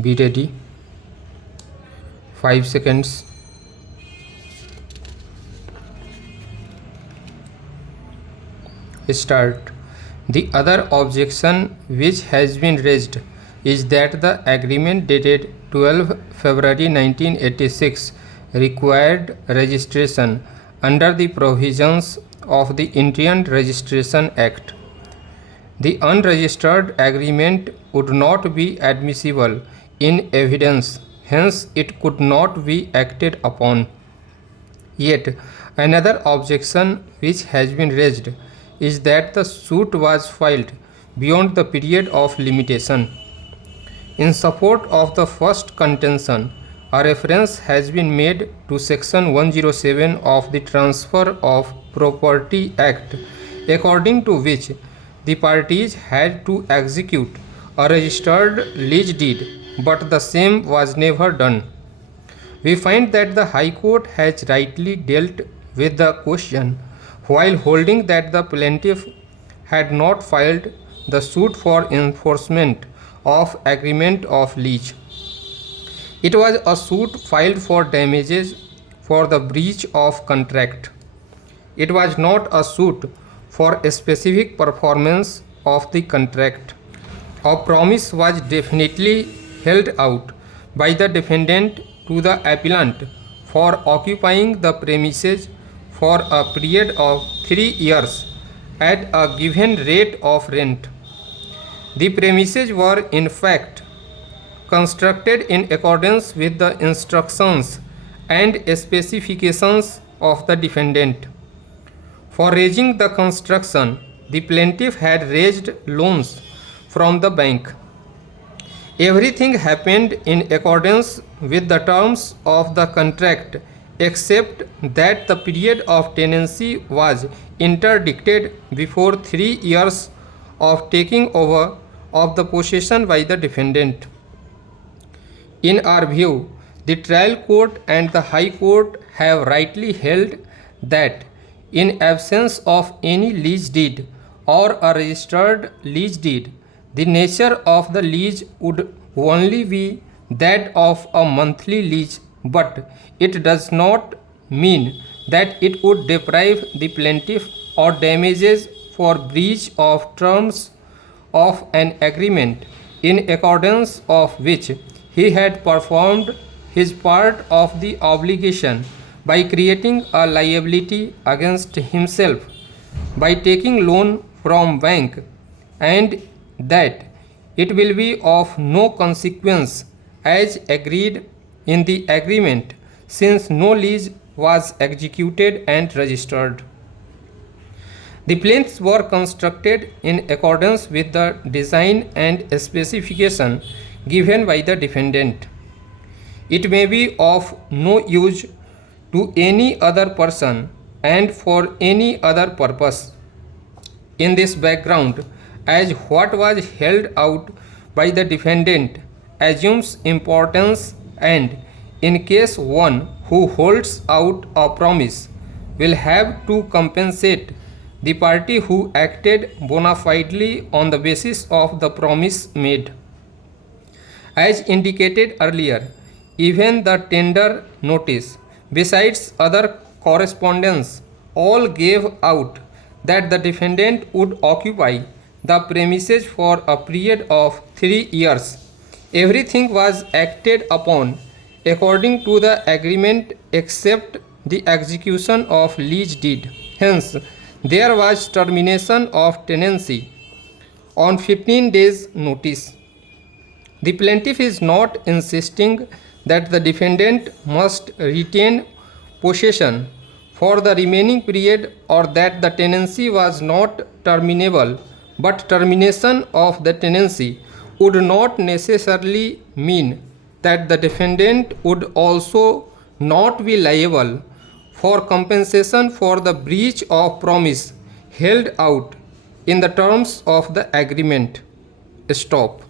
Be ready. 5 seconds. Start. The other objection which has been raised is that the agreement dated 12 February 1986 required registration under the provisions of the Indian Registration Act. The unregistered agreement would not be admissible in evidence, hence it could not be acted upon. Yet another objection which has been raised is that the suit was filed beyond the period of limitation. In support of the first contention, a reference has been made to Section 107 of the Transfer of Property Act, according to which the parties had to execute a registered lease deed, but the same was never done. We find that the High Court has rightly dealt with the question while holding that the plaintiff had not filed the suit for enforcement of agreement of lease. It was a suit filed for damages for the breach of contract. It was not a suit for a specific performance of the contract. A promise was definitely held out by the defendant to the appellant for occupying the premises for a period of 3 years at a given rate of rent. The premises were in fact constructed in accordance with the instructions and specifications of the defendant. For raising the construction, the plaintiff had raised loans from the bank. Everything happened in accordance with the terms of the contract except that the period of tenancy was interdicted before 3 years of taking over of the possession by the defendant. In our view, the trial court and the High Court have rightly held that in absence of any lease deed or a registered lease deed, the nature of the lease would only be that of a monthly lease, but it does not mean that it would deprive the plaintiff or damages for breach of terms of an agreement in accordance of which he had performed his part of the obligation by creating a liability against himself by taking loan from bank, and that it will be of no consequence as agreed in the agreement since no lease was executed and registered. The plinths were constructed in accordance with the design and specification given by the defendant. It may be of no use to any other person and for any other purpose. In this background, as what was held out by the defendant assumes importance, and in case one who holds out a promise will have to compensate the party who acted bona fidely on the basis of the promise made. As indicated earlier, even the tender notice, besides other correspondence, all gave out that the defendant would occupy the premises for a period of 3 years. Everything was acted upon according to the agreement except the execution of lease deed. Hence, there was termination of tenancy on 15 days notice. The plaintiff is not insisting that the defendant must retain possession for the remaining period or that the tenancy was not terminable, but termination of the tenancy would not necessarily mean that the defendant would also not be liable for compensation for the breach of promise held out in the terms of the agreement. Stop.